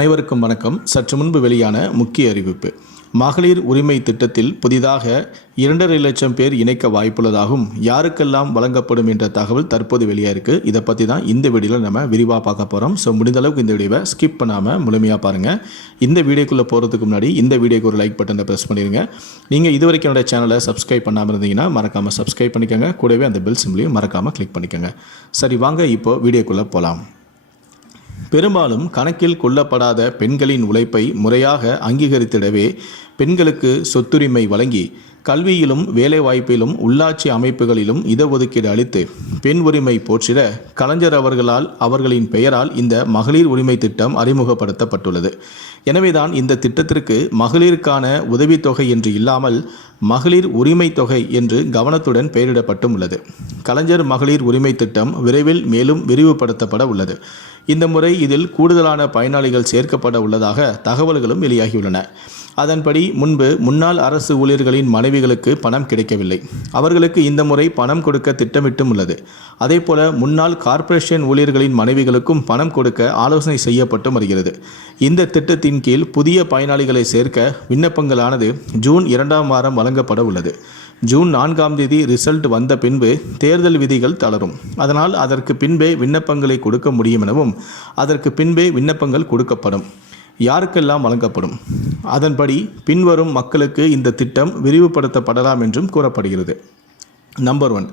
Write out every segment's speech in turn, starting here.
அனைவருக்கும் வணக்கம். சற்று முன்பு வெளியான முக்கிய அறிவிப்பு. மகளிர் உரிமை திட்டத்தில் புதிதாக இரண்டரை லட்சம் பேர் இணைக்க வாய்ப்புள்ளதாகவும் யாருக்கெல்லாம் வழங்கப்படும் என்ற தகவல் தற்போது வெளியாயிருக்கு இதை பற்றி தான் இந்த வீடியோவில் நம்ம விரிவாக பார்க்க போகிறோம் ஸோ முடிந்த அளவுக்கு இந்த வீடியோவை ஸ்கிப் பண்ணாமல் முழுமையாக பாருங்கள் இந்த வீடியோக்குள்ளே போகிறதுக்கு முன்னாடி இந்த வீடியோக்கு ஒரு லைக் பட்டனை ப்ரெஸ் பண்ணிடுங்க நீங்கள் இது வரைக்கும் என்னோட சேனலை சப்ஸ்கிரைப் பண்ணாமல் இருந்தீங்கன்னா மறக்காமல் சப்ஸ்கிரைப் பண்ணிக்கோங்க. கூடவே அந்த பெல் சிம்லையும் மறக்காமல் கிளிக் பண்ணிக்கோங்க. சரி வாங்க இப்போ வீடியோக்குள்ளே போகலாம் பெரும்பாலும் கணக்கில் கொள்ளப்படாத பெண்களின் உழைப்பை முறையாக அங்கீகரித்திடவே பெண்களுக்கு சொத்துரிமை வழங்கி கல்வியிலும் வேலைவாய்ப்பிலும் உள்ளாட்சி அமைப்புகளிலும் இடஒதுக்கீடு அளித்து பெண் உரிமை போற்றிட கலைஞர் அவர்களால் அவர்களின் பெயரால் இந்த மகளிர் உரிமை திட்டம் அறிமுகப்படுத்தப்பட்டுள்ளது. எனவேதான் இந்த திட்டத்திற்கு மகளிருக்கான உதவித்தொகை என்று இல்லாமல் மகளிர் உரிமை தொகை என்று கவனத்துடன் பெயரிடப்பட்டும் உள்ளது. கலைஞர் மகளிர் உரிமை திட்டம் விரைவில் மேலும் விரிவுபடுத்தப்பட உள்ளது. இந்த முறை இதில் கூடுதலான பயனாளிகள் சேர்க்கப்பட உள்ளதாக தகவல்களும் வெளியாகியுள்ளன. அதன்படி முன்பு முன்னாள் அரசு ஊழியர்களின் மனைவிகளுக்கு பணம் கிடைக்கவில்லை. அவர்களுக்கு இந்த முறை பணம் கொடுக்க திட்டமிட்டும் உள்ளது. அதேபோல முன்னாள் கார்ப்பரேஷன் ஊழியர்களின் மனைவிகளுக்கும் பணம் கொடுக்க ஆலோசனை செய்யப்பட்டு வருகிறது. இந்த திட்டத்தின் கீழ் புதிய பயனாளிகளை சேர்க்க விண்ணப்பங்களானது ஜூன் இரண்டாம் வாரம் வழங்கப்பட உள்ளது. ஜூன் நான்காம் தேதி ரிசல்ட் வந்த பின்பு தேர்தல் விதிகள் தளரும். அதனால் அதற்கு பின்பே விண்ணப்பங்களை கொடுக்க முடியும் எனவும் அதற்கு பின்பே விண்ணப்பங்கள் கொடுக்கப்படும். யாருக்கெல்லாம் வழங்கப்படும்? அதன்படி பின்வரும் மக்களுக்கு இந்த திட்டம் விரிவுபடுத்தப்படலாம் என்றும் கூறப்படுகிறது. Number one.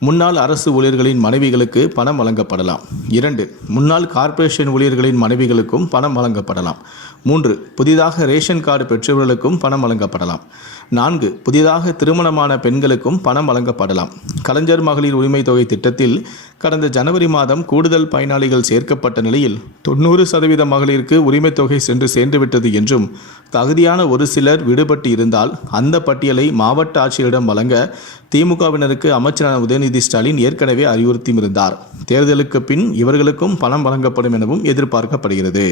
முன்னாள் அரசு ஊழியர்களின் மனைவிகளுக்கு பணம் வழங்கப்படலாம். இரண்டு முன்னாள் கார்ப்பரேஷன் ஊழியர்களின் மனைவிகளுக்கும் பணம் வழங்கப்படலாம். மூன்று புதிதாக ரேஷன் கார்டு பெற்றவர்களுக்கும் பணம் வழங்கப்படலாம். நான்கு புதிதாக திருமணமான பெண்களுக்கும் பணம் வழங்கப்படலாம். கலைஞர் மகளிர் உரிமை தொகை திட்டத்தில் கடந்த ஜனவரி மாதம் கூடுதல் பயனாளிகள் சேர்க்கப்பட்ட நிலையில் தொண்ணூறு சதவீத மகளிருக்கு உரிமை தொகை சென்று சேர்ந்துவிட்டது என்றும் தகுதியான ஒரு சிலர் விடுபட்டு இருந்தால் அந்த பட்டியலை மாவட்ட ஆட்சியரிடம் வழங்க திமுகவினருக்கு அமைச்சரான உதயநிதி ஸ்டாலின் ஏற்கனவே அறிவுறுத்தியிருந்தார். தேர்தலுக்கு பின் இவர்களுக்கும் பணம் வழங்கப்படும் எனவும் எதிர்பார்க்கப்படுகிறது.